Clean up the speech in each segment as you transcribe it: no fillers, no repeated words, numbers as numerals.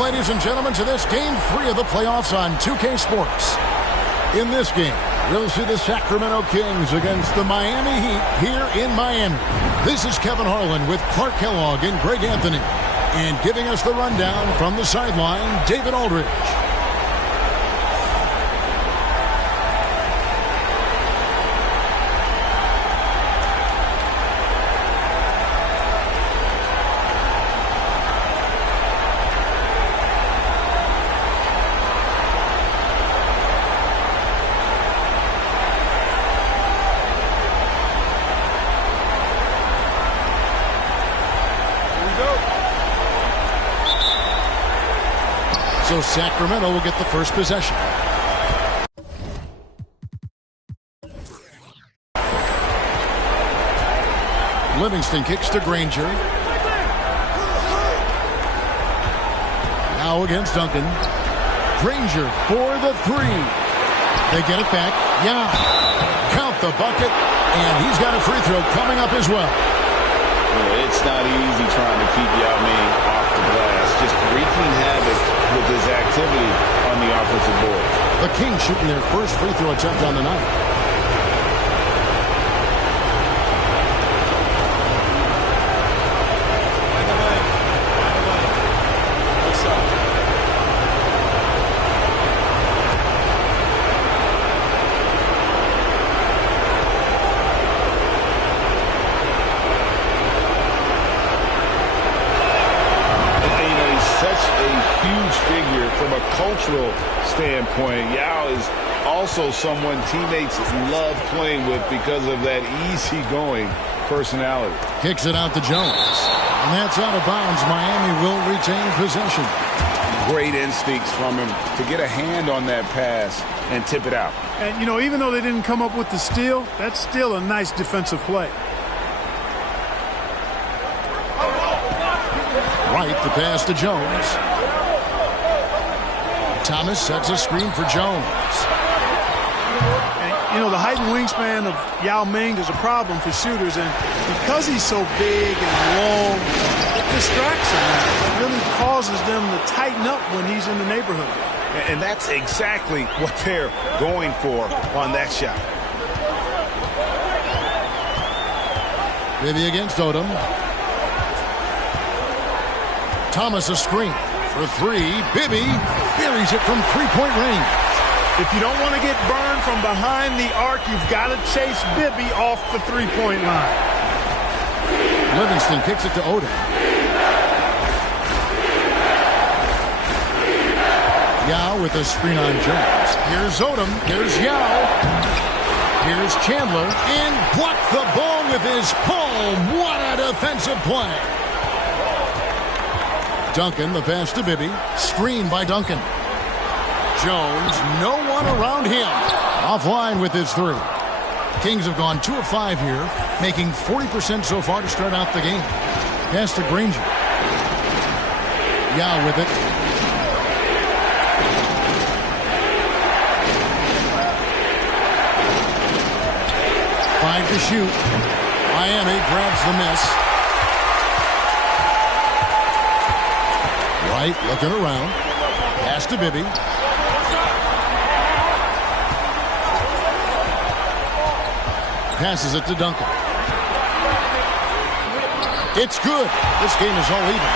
Ladies and gentlemen, to this Game 3 of the playoffs on 2K Sports. In this game, we'll see the Sacramento Kings against the Miami Heat here in Miami. This is Kevin Harlan with Clark Kellogg and Greg Anthony. And giving us the rundown from the sideline, David Aldridge. So Sacramento will get the first possession. Livingston kicks to Granger. Now against Duncan. Granger for the three. They get it back. Yeah. Count the bucket. And he's got a free throw coming up as well. It's not easy trying to keep Yao Ming off the glass. Just wreaking havoc with his activity on the offensive board. The Kings shooting their first free throw attempt on the night. From a cultural standpoint, Yao is also someone teammates love playing with because of that easygoing personality. Kicks it out to Jones. And that's out of bounds. Miami will retain possession. Great instincts from him to get a hand on that pass and tip it out. And, you know, even though they didn't come up with the steal, that's still a nice defensive play. Right, the pass to Jones. Thomas sets a screen for Jones. And, you know, the height and wingspan of Yao Ming is a problem for shooters, and because he's so big and long, it distracts them. It really causes them to tighten up when he's in the neighborhood. And that's exactly what they're going for on that shot. Bibby against Odom. Thomas a screen. For three, Bibby buries it from three-point range. If you don't want to get burned from behind the arc, you've got to chase Bibby off the three-point line. Livingston kicks it to Odom. Yao with a screen on Jones. Here's Odom. Here's Yao. Here's Chandler. And blocked the ball with his palm. What a defensive play. Duncan, the pass to Bibby. Screen by Duncan. Jones, no one around him. Offline with his three. Kings have gone 2 of 5 here, making 40% so far to start out the game. Pass to Granger. Yao with it. Five to shoot. Miami grabs the miss. Right, looking around. Pass to Bibby. Passes it to Duncan. It's good. This game is all even.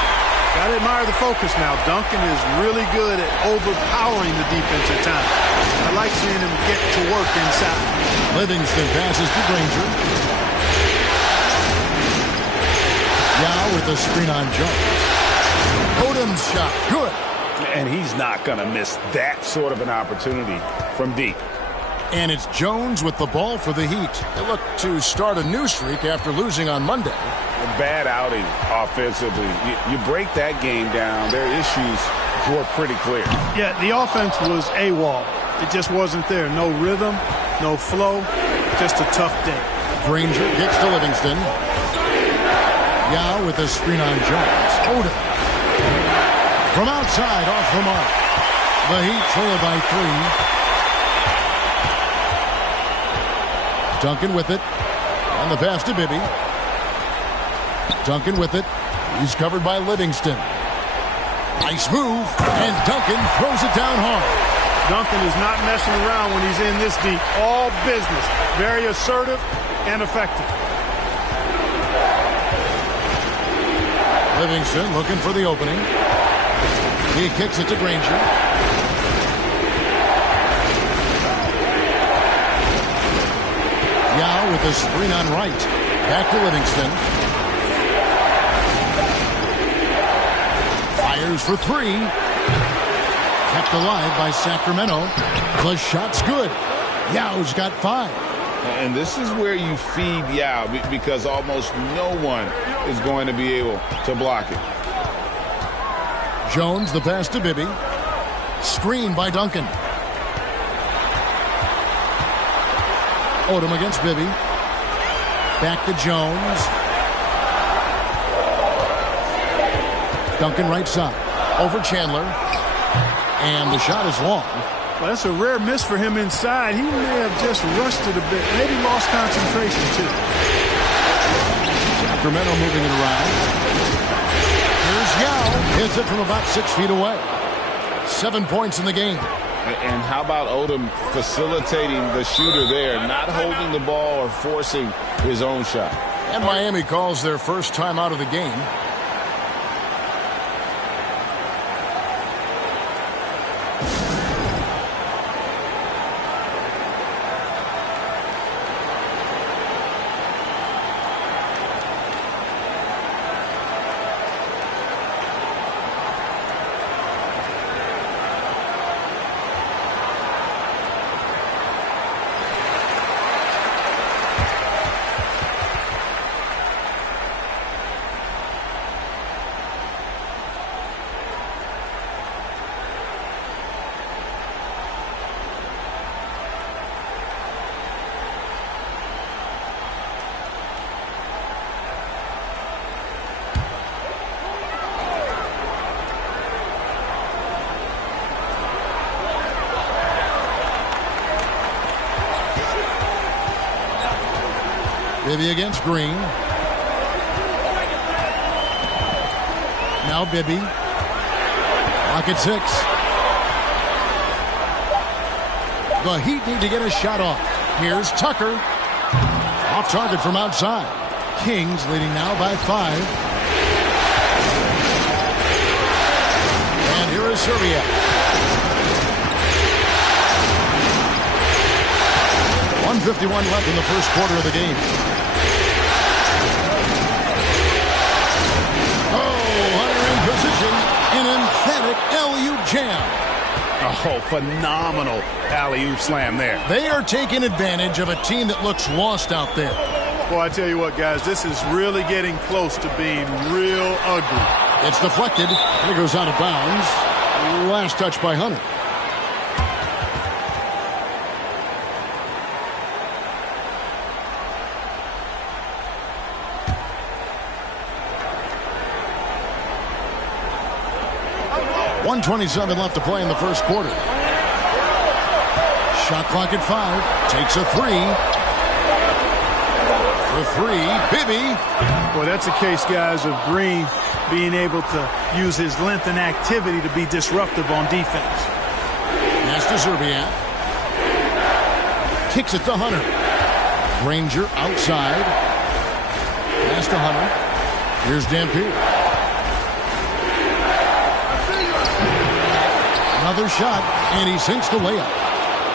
Got to admire the focus now. Duncan is really good at overpowering the defense at times. I like seeing him get to work inside. Livingston passes to Granger. Yao with the screen on Jones. Odom's shot, good. And he's not going to miss that sort of an opportunity from deep. And it's Jones with the ball for the Heat. They look to start a new streak after losing on Monday. A bad outing offensively. You break that game down, their issues were pretty clear. Yeah, the offense was AWOL. It just wasn't there. No rhythm, no flow, just a tough day. Granger gets to Livingston. Yao with a screen on Jones. Odom. From outside, off the mark. The Heat trail by 3. Duncan with it. On the pass to Bibby. Duncan with it. He's covered by Livingston. Nice move, and Duncan throws it down hard. Duncan is not messing around when he's in this deep. All business. Very assertive and effective. Livingston looking for the opening. He kicks it to Granger. Yao with the screen on right. Back to Livingston. Fires for three. Kept alive by Sacramento. The shot's good. Yao's got 5. And this is where you feed Yao because almost no one is going to be able to block it. Jones, the pass to Bibby. Screen by Duncan. Odom against Bibby. Back to Jones. Duncan right side. Over Chandler. And the shot is long. Well, that's a rare miss for him inside. He may have just rushed it a bit. Maybe lost concentration, too. Sacramento moving it around. Here's Yao. Hits it from about 6 feet away. 7 points in the game. And how about Odom facilitating the shooter there, not holding the ball or forcing his own shot. And Miami calls their first time out of the game. Bibby against Green. Now Bibby. Clock at 6. The Heat need to get a shot off. Here's Tucker. Off target from outside. Kings leading now by 5. And here is Serbia. .151 left in the first quarter of the game. Position, an emphatic alley-oop jam. Oh, phenomenal alley-oop slam there. They are taking advantage of a team that looks lost out there. Boy, I tell you what, guys, this is really getting close to being real ugly. It's deflected, and it goes out of bounds. Last touch by Hunter. .127 left to play in the first quarter. Shot clock at 5. Takes a 3. For 3, Bibby. Boy, that's a case, guys, of Green being able to use his length and activity to be disruptive on defense. Pass to Zerbiak. Kicks it to Hunter. Granger outside. Pass to Hunter. Here's Dampier. Another shot, and he sinks the layup.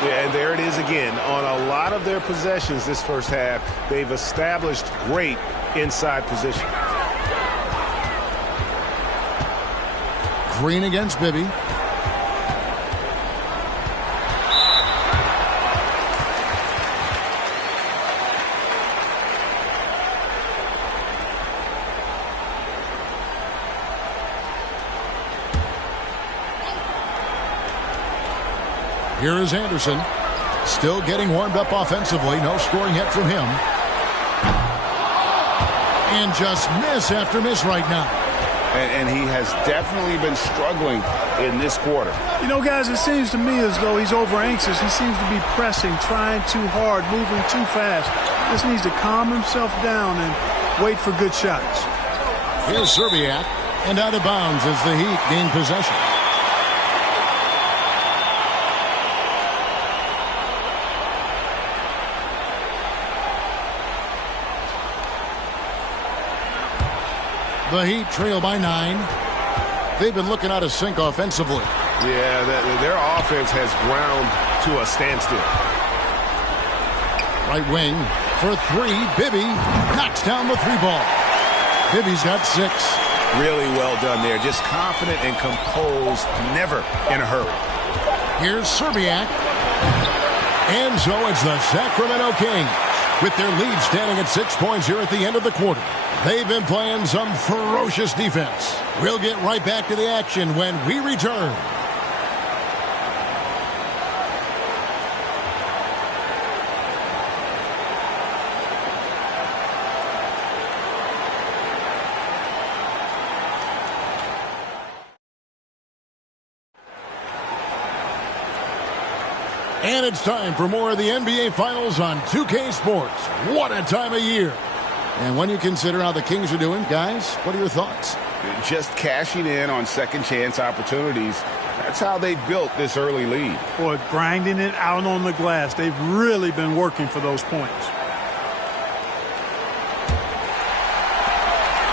Yeah, and there it is again. On a lot of their possessions this first half, they've established great inside position. Green against Bibby. Here is Anderson. Still getting warmed up offensively. No scoring yet from him. And just miss after miss right now. And he has definitely been struggling in this quarter. You know, guys, it seems to me as though he's over anxious. He seems to be pressing, trying too hard, moving too fast. Just needs to calm himself down and wait for good shots. Here's Zerbiak. And out of bounds as the Heat gain possession. The Heat trail by 9. They've been looking out of sync offensively. Yeah, their offense has ground to a standstill. Right wing for 3. Bibby knocks down the 3 ball. Bibby's got 6. Really well done there. Just confident and composed, never in a hurry. Here's Serbiak. And so it's the Sacramento Kings with their lead standing at 6 points here at the end of the quarter. They've been playing some ferocious defense. We'll get right back to the action when we return. And it's time for more of the NBA Finals on 2K Sports. What a time of year. And when you consider how the Kings are doing, guys, what are your thoughts? Just cashing in on second chance opportunities. That's how they built this early lead. Boy, grinding it out on the glass. They've really been working for those points.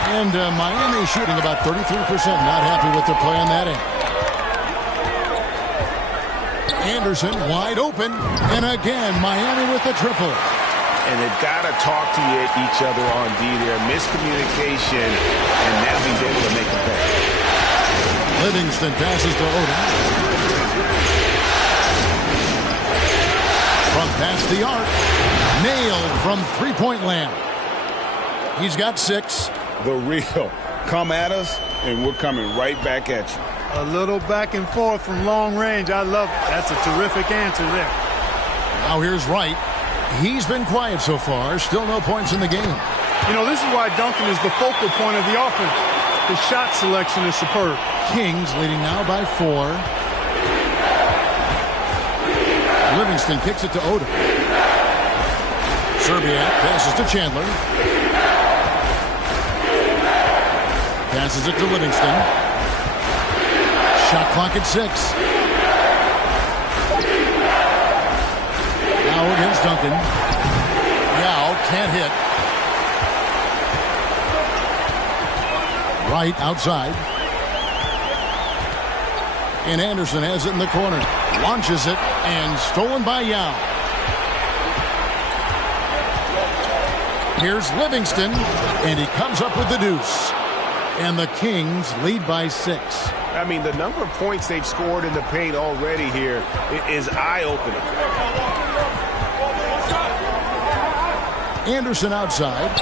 And Miami shooting about 33%. Not happy with their play on that end. Anderson wide open. And again, Miami with the triple. And they've got to talk to each other on D there. Miscommunication, and now he's able to make a pass. Livingston passes to Odom. From past the arc. Nailed from three-point land. He's got 6. The real. Come at us, and we're coming right back at you. A little back and forth from long range. I love it. That's a terrific answer there. Now here's Wright. He's been quiet so far. Still no points in the game. You know, this is why Duncan is the focal point of the offense. His shot selection is superb. Kings leading now by 4. Livingston kicks it to Odom. Serbiak passes to Chandler. Passes it to Livingston. Shot clock at 6. Now against Duncan. Yao can't hit. Right outside. And Anderson has it in the corner. Launches it and stolen by Yao. Here's Livingston. And he comes up with the deuce. And the Kings lead by 6. I mean, the number of points they've scored in the paint already here is eye-opening. Anderson outside.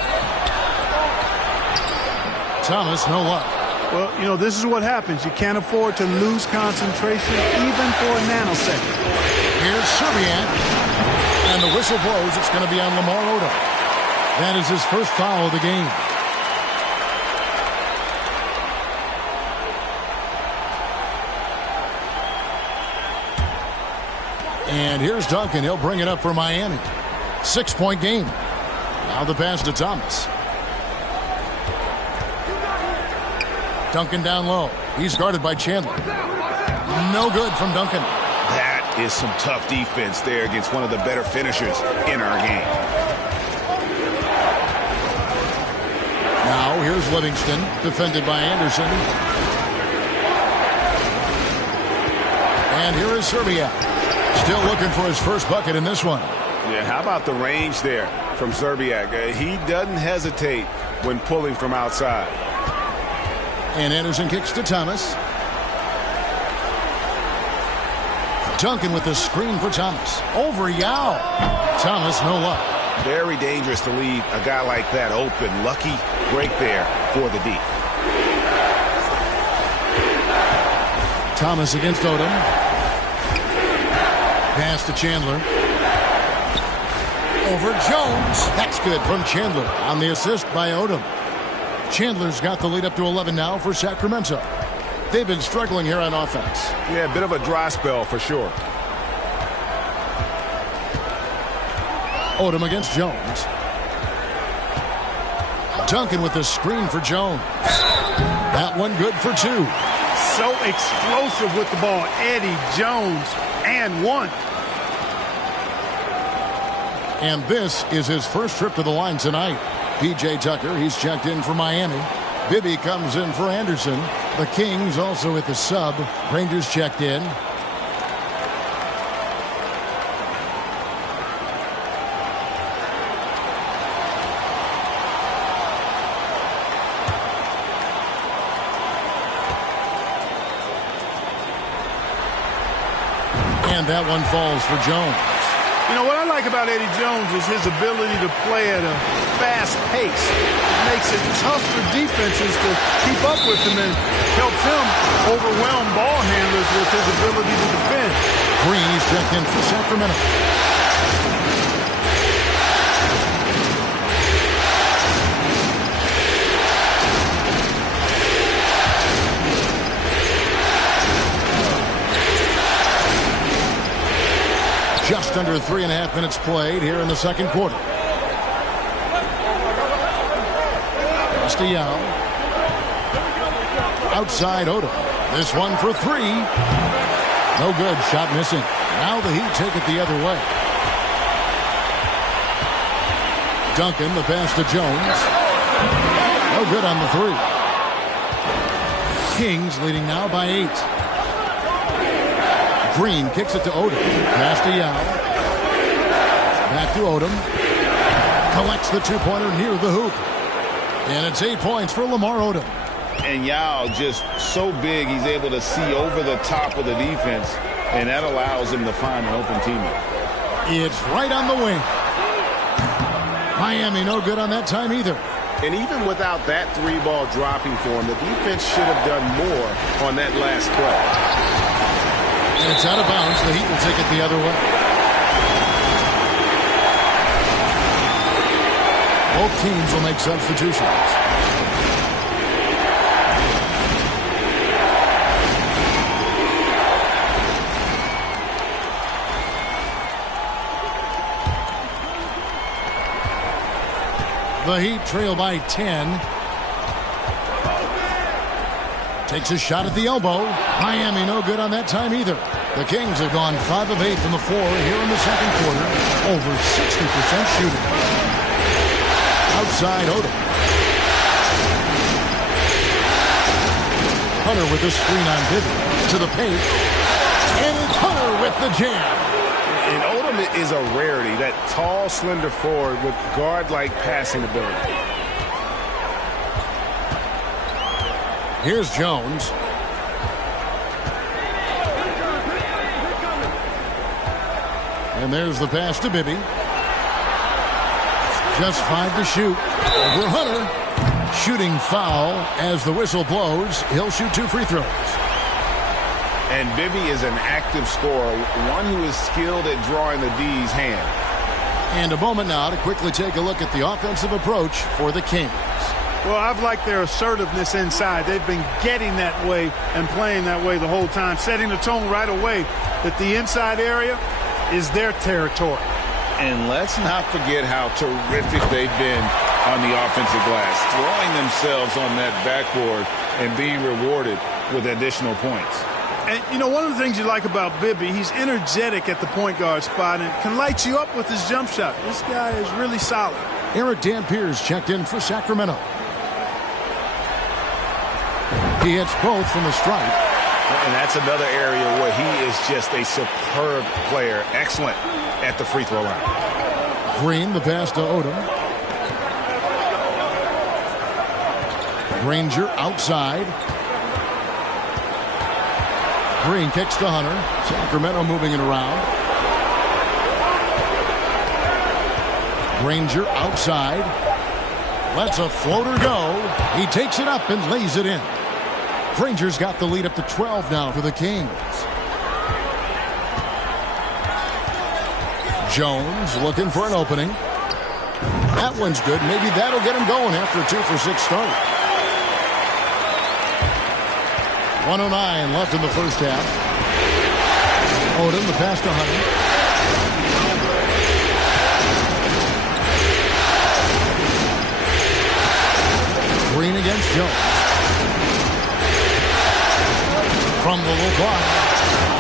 Thomas, no luck. Well, you know, this is what happens. You can't afford to lose concentration even for a nanosecond. Here's Serbiak. And the whistle blows. It's going to be on Lamar Odom. That is his first foul of the game. And here's Duncan. He'll bring it up for Miami. 6-point game. Now the pass to Thomas. Duncan down low. He's guarded by Chandler. No good from Duncan. That is some tough defense there against one of the better finishers in our game. Now here's Livingston, defended by Anderson. And here is Serbiak. Still looking for his first bucket in this one. Yeah, how about the range there from Serbiak? He doesn't hesitate when pulling from outside. And Anderson kicks to Thomas. Duncan with the screen for Thomas. Over Yao. Thomas, no luck. Very dangerous to leave a guy like that open. Lucky break there for the D. Thomas against Odom. Pass to Chandler. Over Jones. That's good from Chandler on the assist by Odom. Chandler's got the lead up to 11 now for Sacramento. They've been struggling here on offense. Yeah, a bit of a dry spell for sure. Odom against Jones. Duncan with the screen for Jones. That one good for 2. So explosive with the ball. Eddie Jones and 1. And this is his first trip to the line tonight. P.J. Tucker, he's checked in for Miami. Bibby comes in for Anderson. The Kings also at the sub. Rangers checked in. And that one falls for Jones. You know, what I like about Eddie Jones is his ability to play at a fast pace. It makes it tough for defenses to keep up with him and helps him overwhelm ball handlers with his ability to defend. Green is checked in for Sacramento. Just under 3.5 minutes played here in the second quarter. Castellano. Outside Odom. This one for 3. No good. Shot missing. Now the Heat take it the other way. Duncan, the pass to Jones. No good on the 3. Kings leading now by 8. Green kicks it to Odom. Pass to Yao. Back to Odom. Collects the two-pointer near the hoop. And it's 8 points for Lamar Odom. And Yao just so big, he's able to see over the top of the defense, and that allows him to find an open teammate. It's right on the wing. Miami no good on that time either. And even without that 3-ball dropping for him, the defense should have done more on that last play. And it's out of bounds. The Heat will take it the other way. Both teams will make substitutions. The Heat trail by 10. Takes a shot at the elbow. Miami no good on that time either. The Kings have gone 5 of 8 from the floor here in the second quarter. Over 60% shooting. Outside Odom. Hunter with the screen on Bibby. To the paint. And it's Hunter with the jam. And Odom is a rarity. That tall, slender forward with guard-like passing ability. Here's Jones. And there's the pass to Bibby. Just 5 to shoot. Over Hunter. Shooting foul as the whistle blows. He'll shoot 2 free throws. And Bibby is an active scorer, one who is skilled at drawing the D's hand. And a moment now to quickly take a look at the offensive approach for the Kings. Well, I've liked their assertiveness inside. They've been getting that way and playing that way the whole time, setting the tone right away that the inside area is their territory. And let's not forget how terrific they've been on the offensive glass, throwing themselves on that backboard and being rewarded with additional points. And, you know, one of the things you like about Bibby, he's energetic at the point guard spot and can light you up with his jump shot. This guy is really solid. Eric Dampiers checked in for Sacramento. He hits both from the stripe. And that's another area where he is just a superb player. Excellent at the free throw line. Green, the pass to Odom. Granger outside. Green kicks to Hunter. Sacramento moving it around. Granger outside. Lets a floater go. He takes it up and lays it in. Granger's got the lead up to 12 now for the Kings. Jones looking for an opening. That one's good. Maybe that'll get him going after a 2-for-6 start. 1:09 left in the first half. Odom, the pass to Hunter. Green against Jones. From the low block.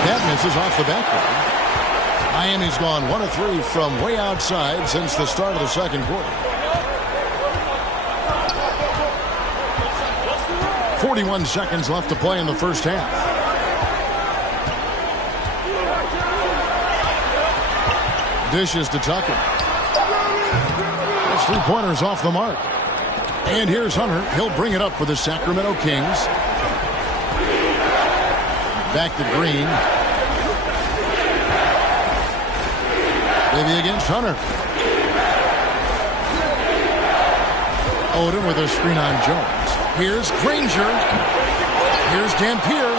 That misses off the backboard. Miami's gone 1 of 3 from way outside since the start of the second quarter. 41 seconds left to play in the first half. Dishes to Tucker. That's 3-pointers off the mark. And here's Hunter. He'll bring it up for the Sacramento Kings. Back to Green. Maybe against Hunter. Odom with a screen on Jones. Here's Granger. Here's Dampier.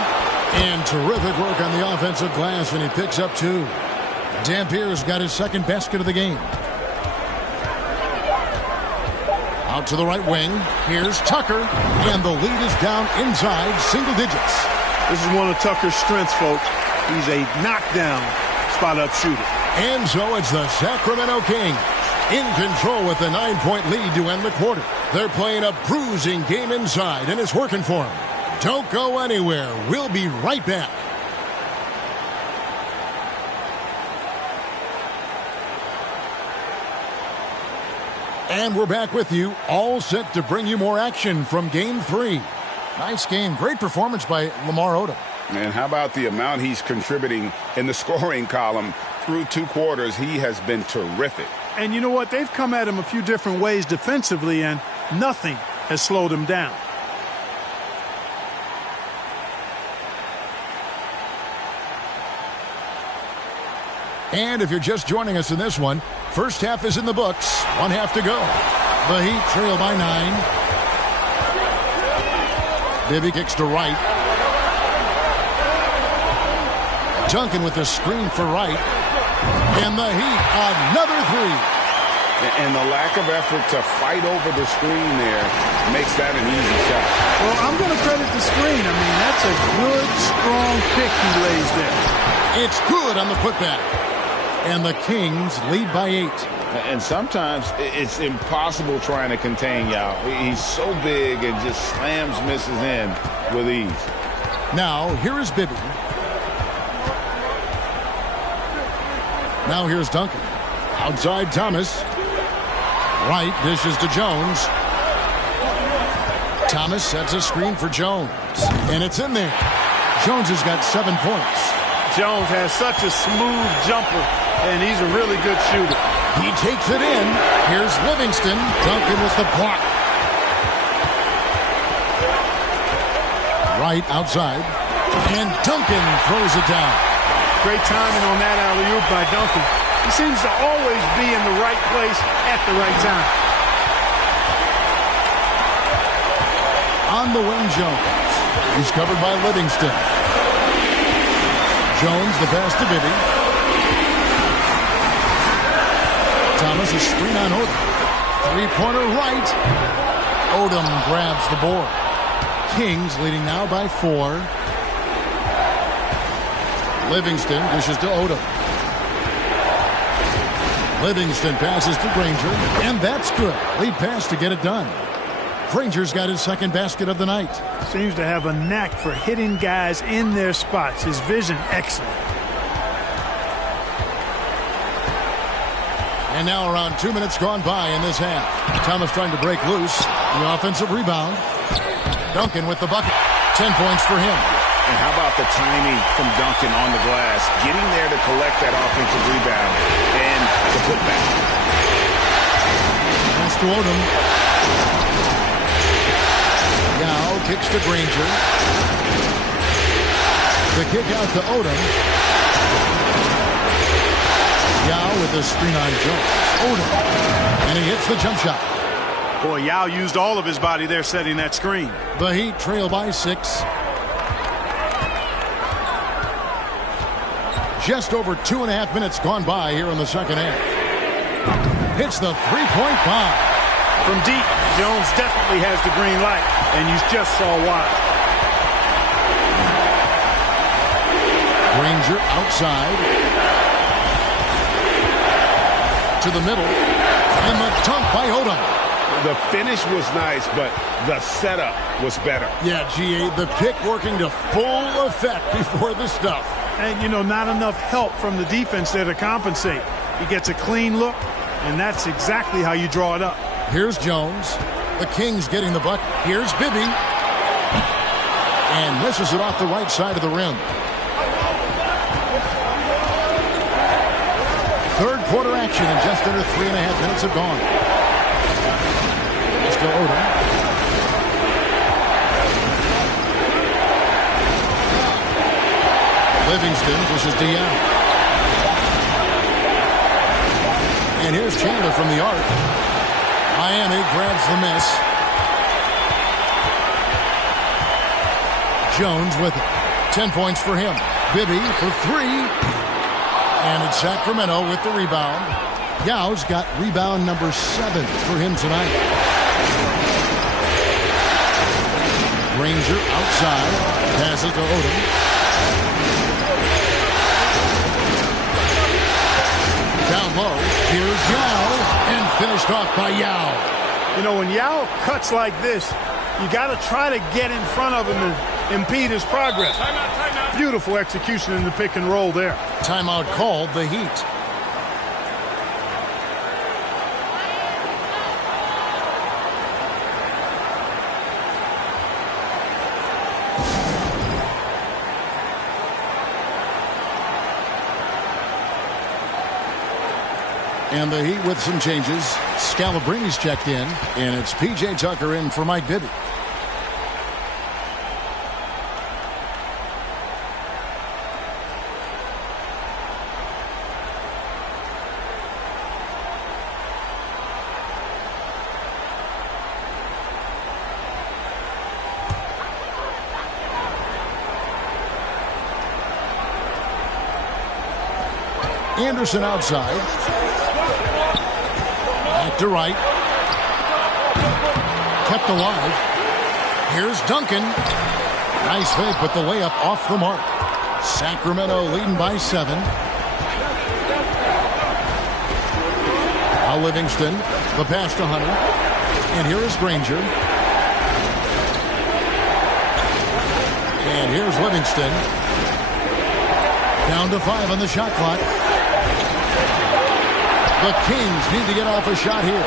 And terrific work on the offensive glass, and he picks up 2. Dampier's got his second basket of the game. Out to the right wing. Here's Tucker. And the lead is down inside single digits. This is one of Tucker's strengths, folks. He's a knockdown spot-up shooter. And so it's the Sacramento Kings in control with a 9-point lead to end the quarter. They're playing a bruising game inside, and it's working for them. Don't go anywhere. We'll be right back. And we're back with you, all set to bring you more action from Game 3. Nice game. Great performance by Lamar Odom. And how about the amount he's contributing in the scoring column through 2 quarters? He has been terrific. And you know what? They've come at him a few different ways defensively, and nothing has slowed him down. And if you're just joining us in this one, first half is in the books. 1 half to go. The Heat trail by 9. Bibby kicks to Wright. Duncan with the screen for Wright. And the Heat, another 3. And the lack of effort to fight over the screen there makes that an easy shot. Well, I'm going to credit the screen. I mean, that's a good, strong pick he lays there. It's good on the putback. And the Kings lead by 8. And sometimes it's impossible trying to contain Yao. He's so big and just slams misses in with ease. Now, here is Bibby. Now here's Duncan. Outside Thomas. Wright dishes to Jones. Thomas sets a screen for Jones. And it's in there. Jones has got 7 points. Jones has such a smooth jumper, and he's a really good shooter. He takes it in. Here's Livingston. Duncan with the block. Wright outside. And Duncan throws it down. Great timing on that alley-oop by Duncan. He seems to always be in the right place at the right time. On the wing, Jones. He's covered by Livingston. Jones, the pass to Bibby. Thomas, a screen on Odom. 3-pointer right. Odom grabs the board. Kings leading now by 4. Livingston dishes to Odom. Livingston passes to Granger, and that's good. Lead pass to get it done. Granger's got his second basket of the night. Seems to have a knack for hitting guys in their spots. His vision, excellent. And now around 2 minutes gone by in this half. Thomas trying to break loose. The offensive rebound. Duncan with the bucket. 10 points for him. And how about the timing from Duncan on the glass? Getting there to collect that offensive rebound and the putback. Pass to Odom. Yao kicks to Granger. The kick out to Odom. Yao with the screen on Jones. Odom. And he hits the jump shot. Boy, Yao used all of his body there setting that screen. The Heat trail by 6. Just over 2.5 minutes gone by here in the second half. Hits the three-point bomb. From deep, Jones definitely has the green light, and you just saw why. Granger outside. To the middle. And the dunk by Odom. The finish was nice, but the setup was better. Yeah, GA, the pick working to full effect before the stuff. And, you know, not enough help from the defense there to compensate. He gets a clean look, and that's exactly how you draw it up. Here's Jones. The Kings getting the bucket. Here's Bibby. And misses it off the right side of the rim. Third quarter action, and just under 3.5 minutes have gone. It's to Odom. Livingston pushes Diallo. And here's Chandler from the arc. Miami grabs the miss. Jones with it. 10 points for him. Bibby for 3. And it's Sacramento with the rebound. Yao's got rebound number 7 for him tonight. Granger outside. Passes to Odom. Down low. Here's Yao. And finished off by Yao. You know, when Yao cuts like this, you got to try to get in front of him and impede his progress. Timeout. Beautiful execution in the pick and roll there. Timeout called, the Heat. And the Heat with some changes. Scalabrini's checked in, and it's P.J. Tucker in for Mike Bibby. Anderson outside. Back to right. Kept alive. Here's Duncan. Nice fake, but the layup off the mark. Sacramento leading by 7. Now Livingston. The pass to Hunter. And here is Granger. And here's Livingston. Down to 5 on the shot clock. The Kings need to get off a shot here.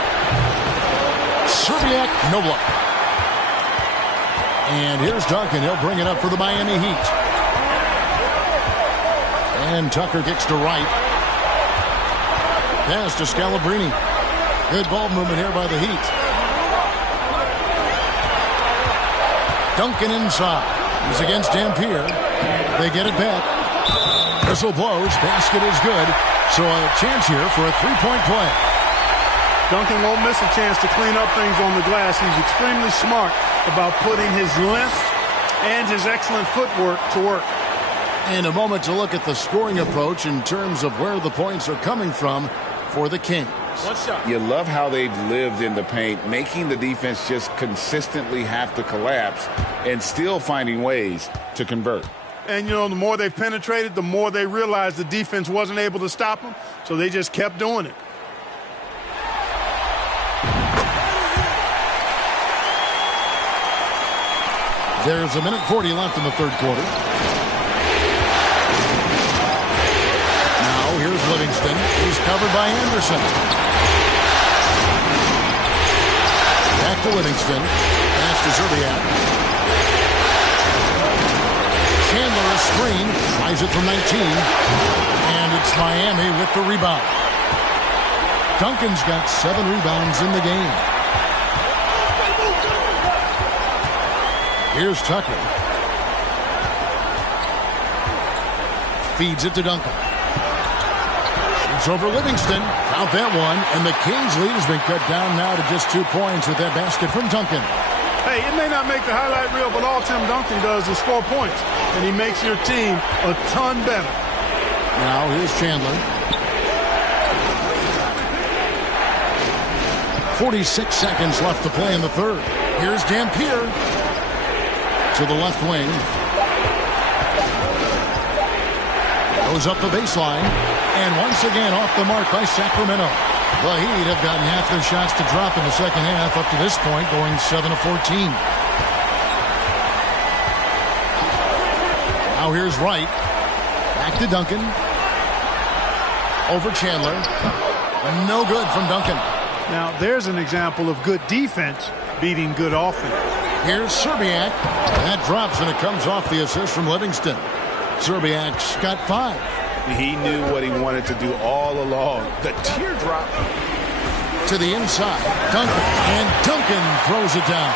Serbiak, no block. And here's Duncan. He'll bring it up for the Miami Heat. And Tucker gets to right. Pass to Scalabrini. Good ball movement here by the Heat. Duncan inside. He's against Dampier. They get it back. Whistle blows. Basket is good. So a chance here for a three-point play. Duncan won't miss a chance to clean up things on the glass. He's extremely smart about putting his length and his excellent footwork to work. And a moment to look at the scoring approach in terms of where the points are coming from for the Kings. One shot. You love how they've lived in the paint, making the defense just consistently have to collapse and still finding ways to convert. And, you know, the more they've penetrated, the more they realized the defense wasn't able to stop them, so they just kept doing it. There's a minute 40 left in the third quarter. Now here's Livingston. He's covered by Anderson. Back to Livingston. Pass to Serbiak. Chandler a screen, tries it from 19, and it's Miami with the rebound. Duncan's got 7 rebounds in the game. Here's Tucker. Feeds it to Duncan. Shoots over Livingston. Count that one, and the Kings' lead has been cut down now to just 2 points with that basket from Duncan. Hey, it may not make the highlight reel, but all Tim Duncan does is score points. And he makes your team a ton better. Now here's Chandler. 46 seconds left to play in the third. Here's Dampier to the left wing. Goes up the baseline. And once again off the mark by Sacramento. The Heat have gotten half their shots to drop in the second half up to this point, going 7 of 14. Now here's Wright. Back to Duncan. Over Chandler. No good from Duncan. Now there's an example of good defense beating good offense. Here's Serbiak. That drops, and it comes off the assist from Livingston. Serbiak's got 5. He knew what he wanted to do all along. The teardrop. To the inside. Duncan. And Duncan throws it down.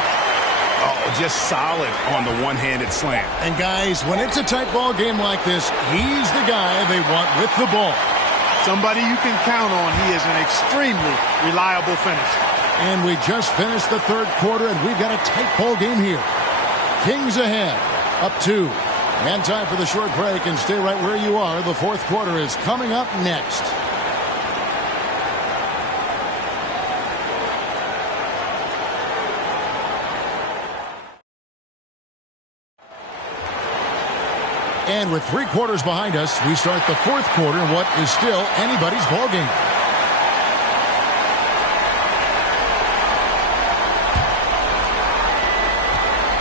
Oh, just solid on the one-handed slam. And guys, when it's a tight ball game like this, he's the guy they want with the ball. Somebody you can count on. He is an extremely reliable finisher. And we just finished the third quarter, and we've got a tight ball game here. Kings ahead, up 2. And time for the short break, and stay right where you are. The fourth quarter is coming up next. And with 3 quarters behind us, we start the fourth quarter in what is still anybody's ball game.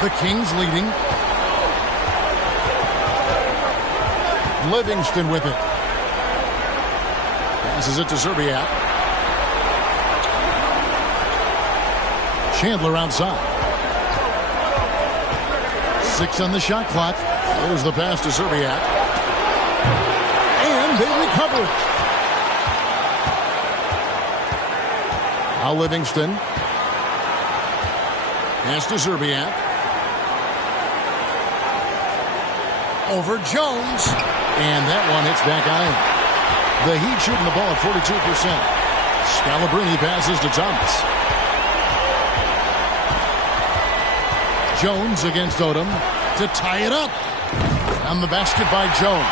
The Kings leading. Livingston with it. Passes it to Serbiak. Chandler outside. 6 on the shot clock. There's the pass to Serbiak. And they recover it. Now Livingston. Pass to Serbiak. Over Jones. And that one hits back iron. The Heat shooting the ball at 42%. Scalabrine passes to Thomas. Jones against Odom to tie it up. On the basket by Jones.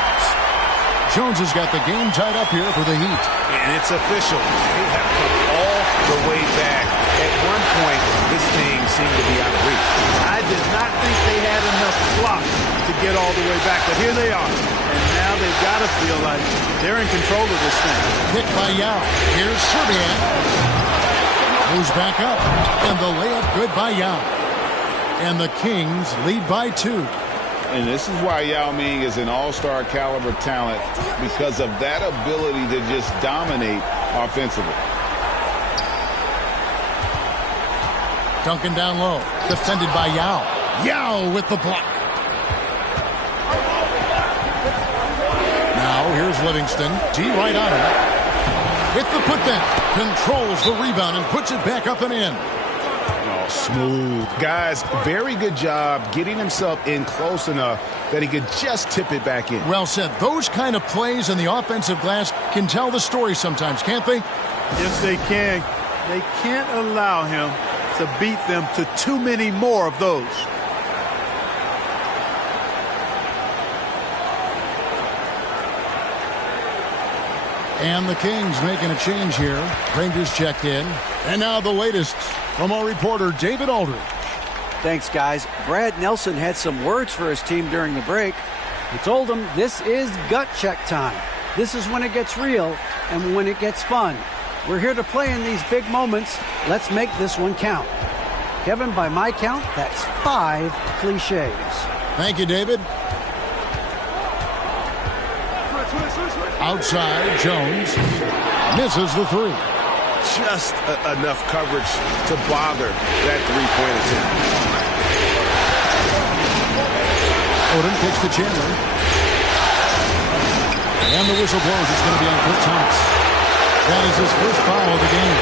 Jones has got the game tied up here for the Heat. And it's official. They have come all the way back. At one point, this thing seemed to be out of reach. I did not think they had enough clock to get all the way back, but here they are. And now they've got to feel like they're in control of this thing. Hit by Yao. Here's Serbiak. Moves back up. And the layup good by Yao. And the Kings lead by 2. And this is why Yao Ming is an all-star caliber talent, because of that ability to just dominate offensively. Duncan down low. Defended by Yao. Yao with the block. Now here's Livingston. D right on him. With the putback. Controls the rebound and puts it back up and in. Smooth. Guys, very good job getting himself in close enough that he could just tip it back in. Well said. Those kind of plays in the offensive glass can tell the story sometimes, can't they? Yes, they can. They can't allow him to beat them to too many more of those. And the Kings making a change here. Rangers checked in. And now the latest from our reporter, David Aldridge. Thanks, guys. Brad Nelson had some words for his team during the break. He told them this is gut check time. This is when it gets real and when it gets fun. We're here to play in these big moments. Let's make this one count. Kevin, by my count, that's 5 cliches. Thank you, David. Outside, Jones misses the 3. Just enough coverage to bother that three-point attempt. Odom kicks to Chandler. And the whistle blows. It's going to be on Clint Thomas. That is his first foul of the game.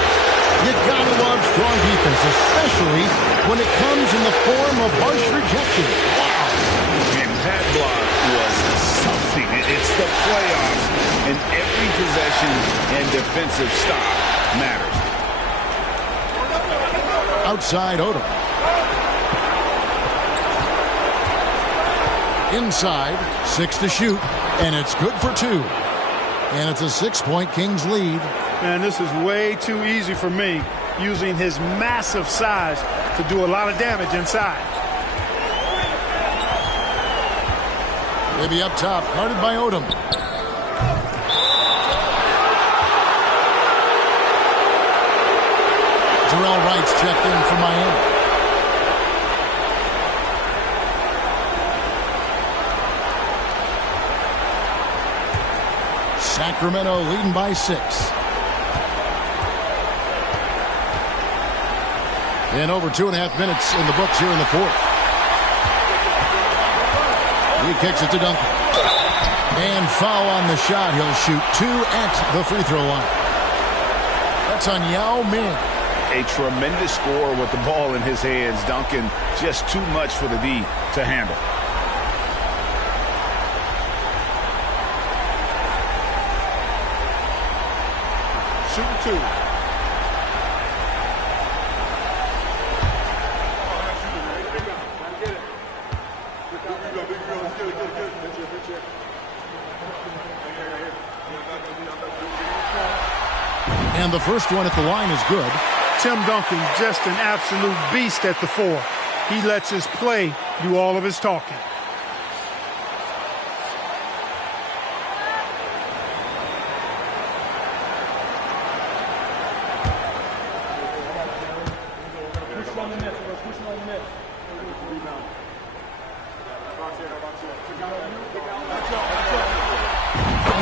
You gotta love strong defense, especially when it comes in the form of harsh rejection. Wow. And that block was something. It's the playoffs, and every possession and defensive stop matters. Outside Odom. Inside, 6 to shoot, and it's good for 2. And it's a 6-point Kings lead. Man, this is way too easy for me, using his massive size to do a lot of damage inside. Maybe up top, guarded by Odom. Terrell Wright's checked in for Miami. Sacramento leading by 6. And over 2.5 minutes in the books here in the fourth. He kicks it to Duncan. And foul on the shot. He'll shoot 2 at the free throw line. That's on Yao Ming. A tremendous score with the ball in his hands. Duncan just too much for the D to handle. Shooting 2. And the first one at the line is good. Tim Duncan, just an absolute beast at the 4. He lets his play do all of his talking.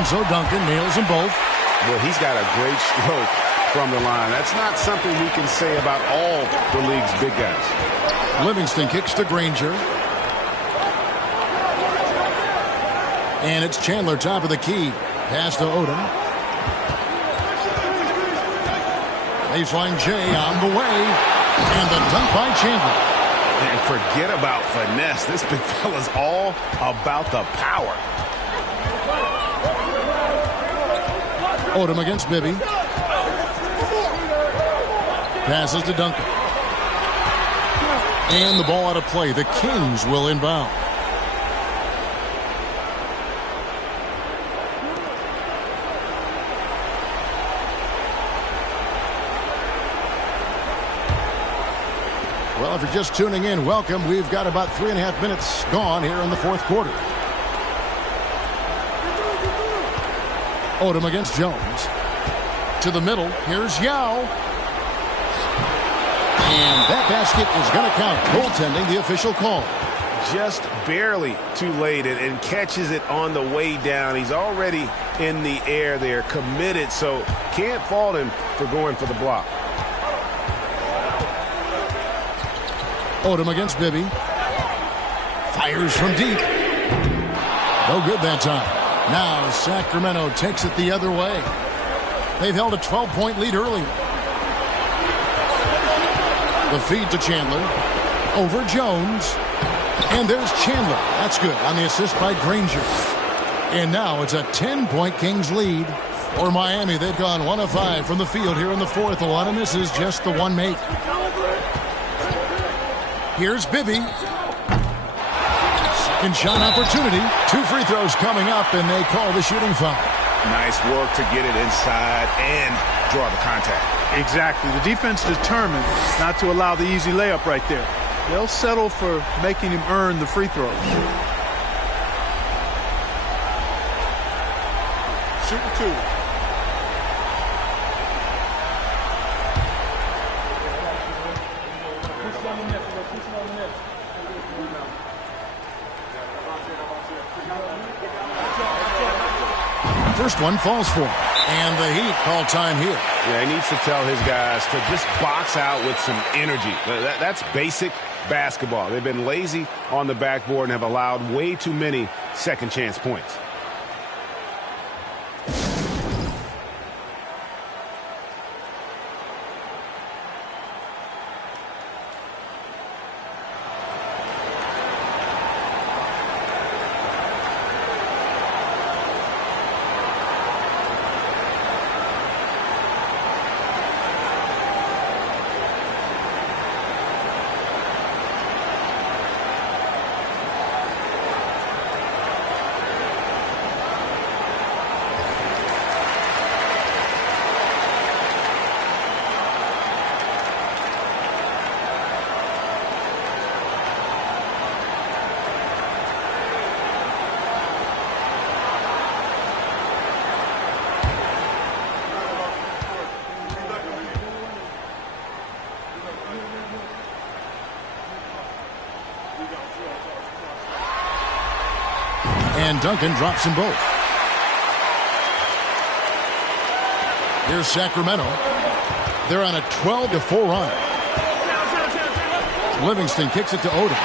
So Duncan nails them both. Well, he's got a great stroke from the line. That's not something we can say about all the league's big guys. Livingston kicks to Granger. And it's Chandler top of the key. Pass to Odom. Baseline J on the way. And the dunk by Chandler. And forget about finesse. This big fella's all about the power. Odom against Bibby. Passes to Duncan. And the ball out of play. The Kings will inbound. Well, if you're just tuning in, welcome. We've got about 3.5 minutes gone here in the fourth quarter. Odom against Jones. To the middle. Here's Yao. And that basket is going to count. Goaltending, the official call. Just barely too late and catches it on the way down. He's already in the air there, committed, so can't fault him for going for the block. Odom against Bibby. Fires from deep. No good that time. Now Sacramento takes it the other way. They've held a 12-point lead earlier. The feed to Chandler. Over Jones. And there's Chandler. That's good on the assist by Granger. And now it's a 10-point Kings lead. For Miami, they've gone 1 of 5 from the field here in the fourth. A lot of misses, just the one make. Here's Bibby. Second shot opportunity. 2 free throws coming up, and they call the shooting foul. Nice work to get it inside and draw the contact. Exactly. The defense determined not to allow the easy layup right there. They'll settle for making him earn the free throws. Shooting 2. First one falls for him. And the Heat call time here. Yeah, he needs to tell his guys to just box out with some energy. That's basic basketball. They've been lazy on the backboard and have allowed way too many second chance points. And Duncan drops them both. Here's Sacramento. They're on a 12-4 run. Livingston kicks it to Odom.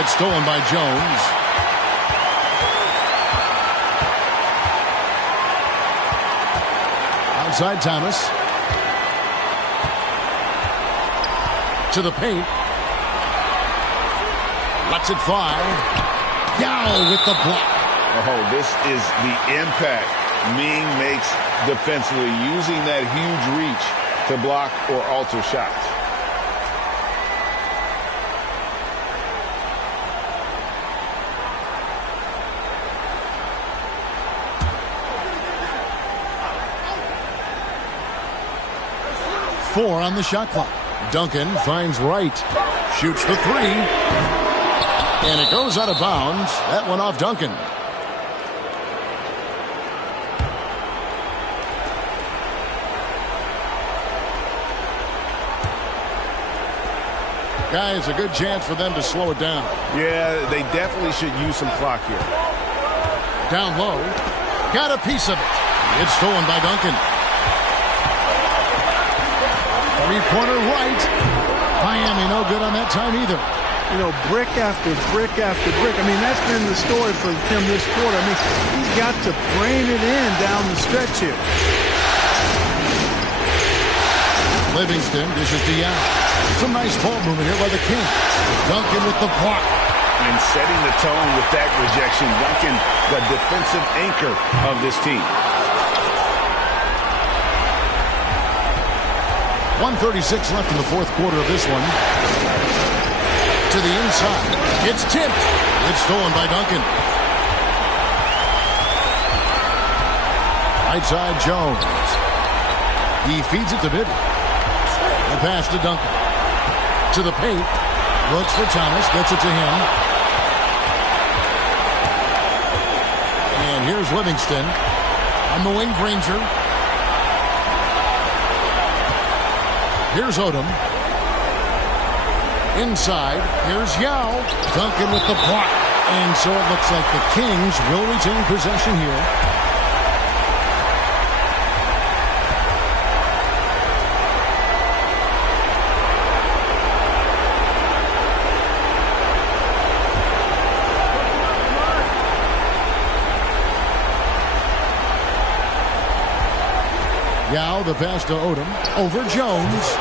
It's stolen by Jones. Outside Thomas. To the paint. Lets it fly. Yao with the block. Oh, this is the impact Ming makes defensively, using that huge reach to block or alter shots. Four on the shot clock. Duncan finds Wright. Shoots the three. And it goes out of bounds. That one off Duncan. Guys, a good chance for them to slow it down. Yeah, they definitely should use some clock here. Down low. Got a piece of it. It's stolen by Duncan. Three-pointer right. Miami no good on that time either. You know, brick after brick after brick. I mean, that's been the story for him this quarter. I mean, he's got to brain it in down the stretch here. Livingston dishes to Yao. Some nice ball movement here by the Kings. Duncan with the block. And setting the tone with that rejection. Duncan, the defensive anchor of this team. 1:36 left in the fourth quarter of this one. To the inside. It's tipped. It's stolen by Duncan. Right side, Jones. He feeds it to Bibby. The pass to Duncan. To the paint. Looks for Thomas. Gets it to him. And here's Livingston. On the wing, Granger. Here's Odom. Inside. Here's Yao. Duncan with the block. And so it looks like the Kings will retain possession here. Yao, the pass to Odom. Over Jones.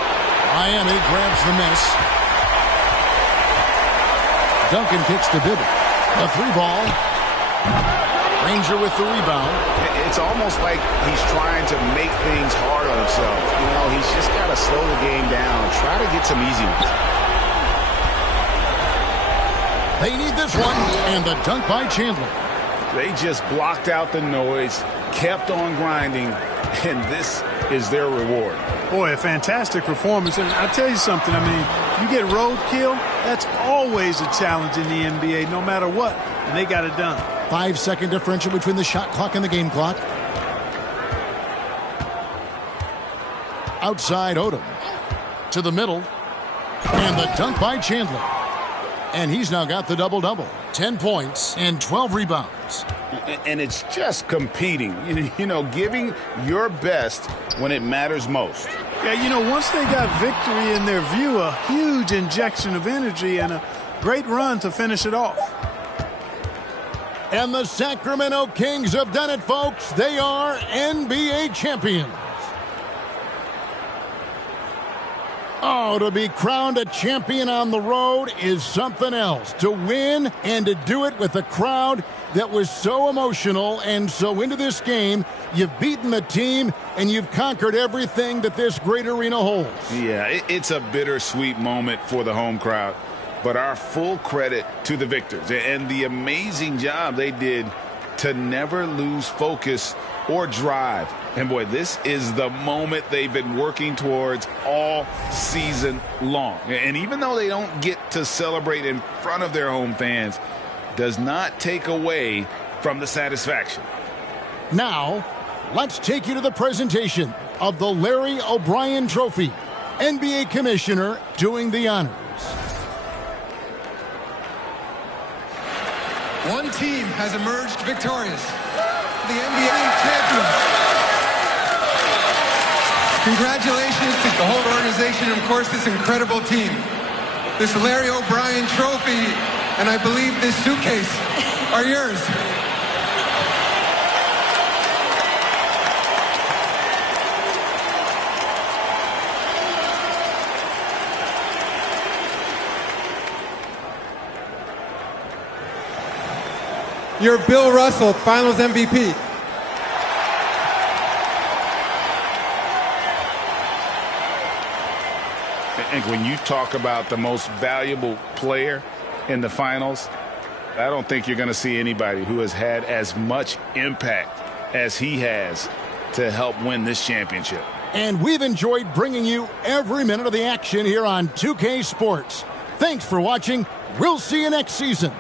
Miami grabs the miss. Duncan kicks to Bibby. A three ball. Ranger with the rebound. It's almost like he's trying to make things hard on himself. You know, he's just got to slow the game down. Try to get some easy ones. They need this one. And the dunk by Chandler. They just blocked out the noise, kept on grinding, and this is their reward. Boy, a fantastic performance. And I'll tell you something, I mean, you get roadkill, that's always a challenge in the NBA, no matter what. And they got it done. 5-second differential between the shot clock and the game clock. Outside Odom. To the middle. And the dunk by Chandler. And he's now got the double-double. 10 points and 12 rebounds. And it's just competing, you know, giving your best when it matters most. Yeah, you know, once they got victory in their view, a huge injection of energy and a great run to finish it off. And the Sacramento Kings have done it, folks. They are NBA champions. Oh, to be crowned a champion on the road is something else. To win and to do it with a crowd that was so emotional and so into this game, you've beaten the team and you've conquered everything that this great arena holds. Yeah, it's a bittersweet moment for the home crowd, but our full credit to the victors and the amazing job they did to never lose focus or drive. And boy, this is the moment they've been working towards all season long. And even though they don't get to celebrate in front of their home fans, does not take away from the satisfaction. Now, let's take you to the presentation of the Larry O'Brien Trophy. NBA Commissioner doing the honors. One team has emerged victorious. The NBA champions. Congratulations to the whole organization and, of course, this incredible team. This Larry O'Brien trophy, and I believe this suitcase are yours. You're Bill Russell, Finals MVP. And when you talk about the most valuable player in the finals, I don't think you're going to see anybody who has had as much impact as he has to help win this championship. And we've enjoyed bringing you every minute of the action here on 2K Sports. Thanks for watching. We'll see you next season.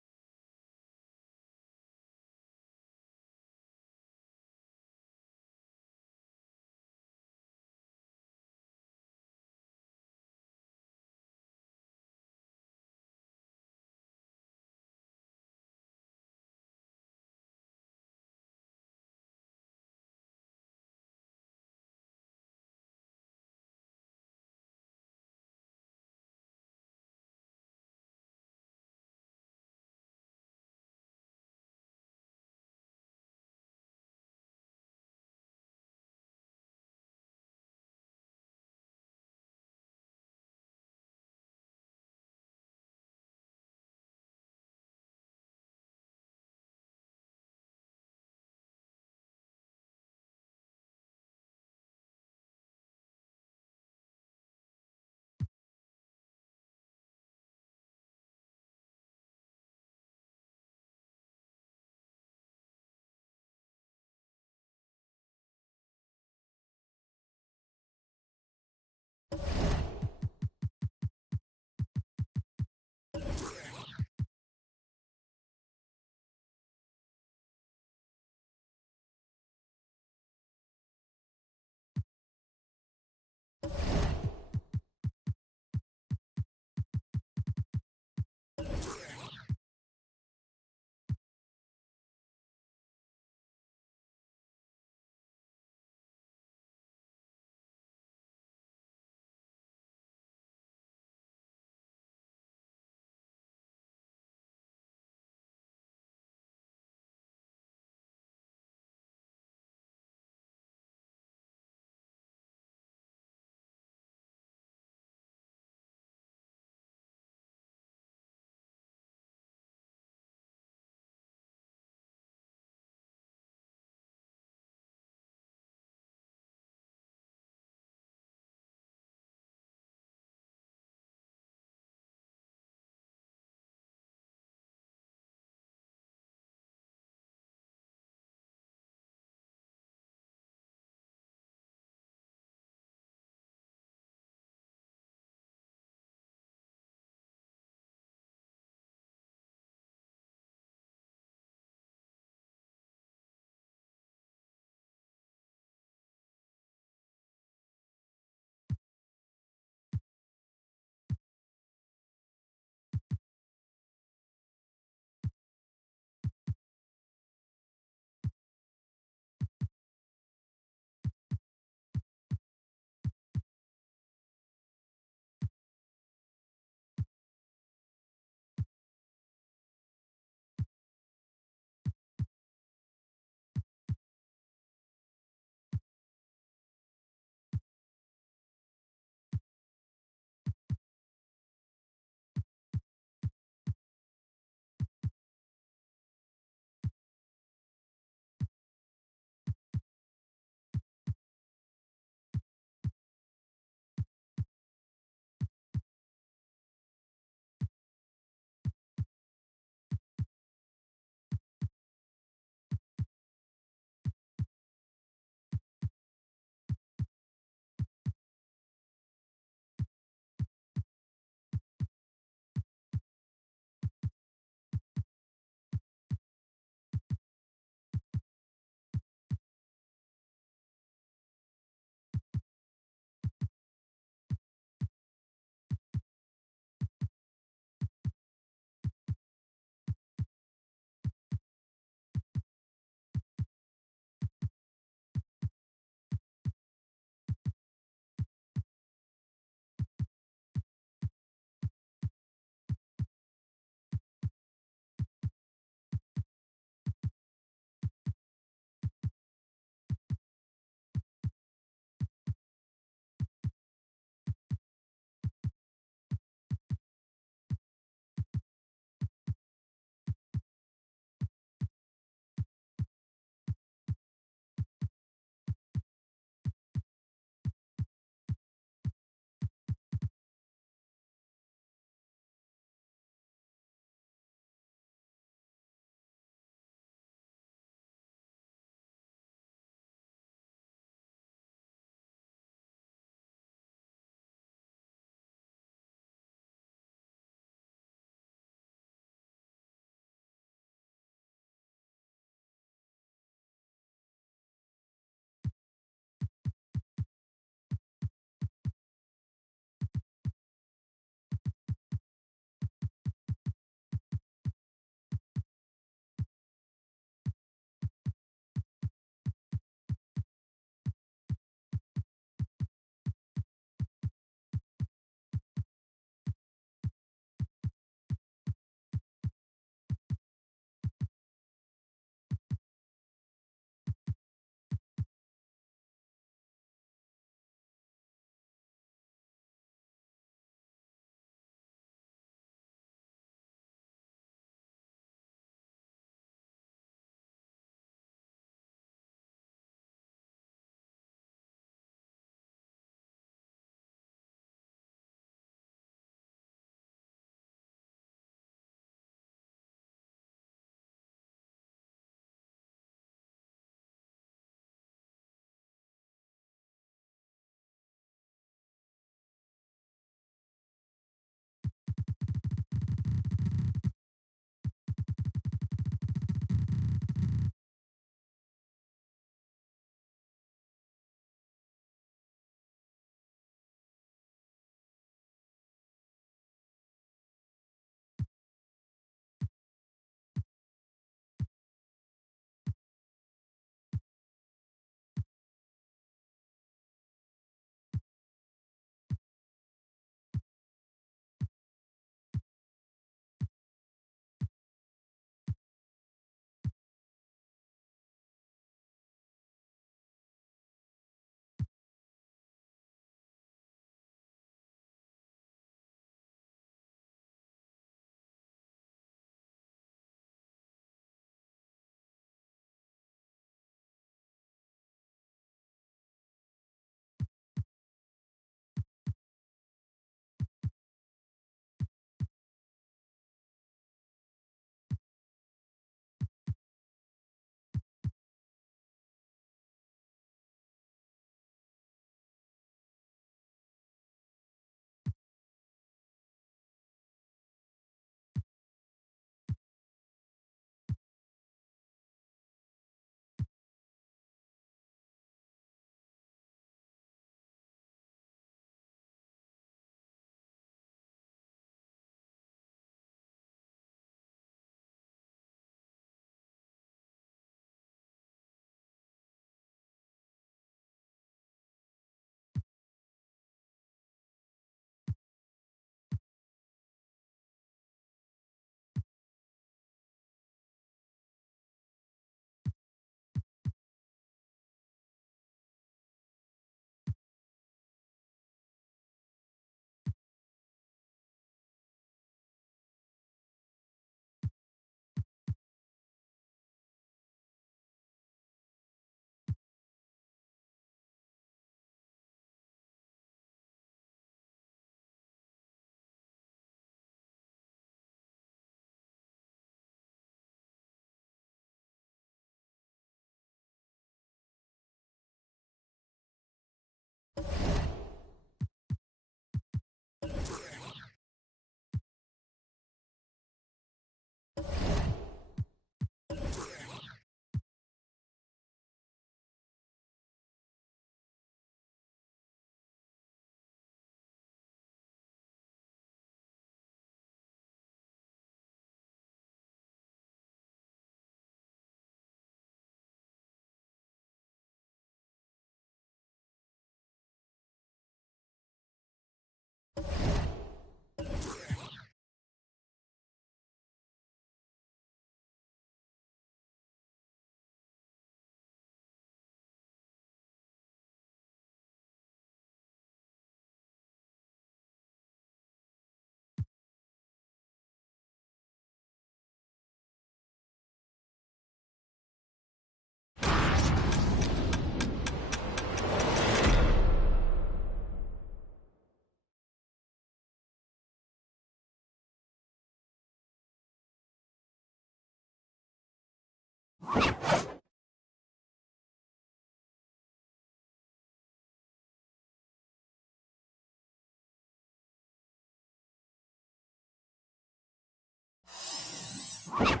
you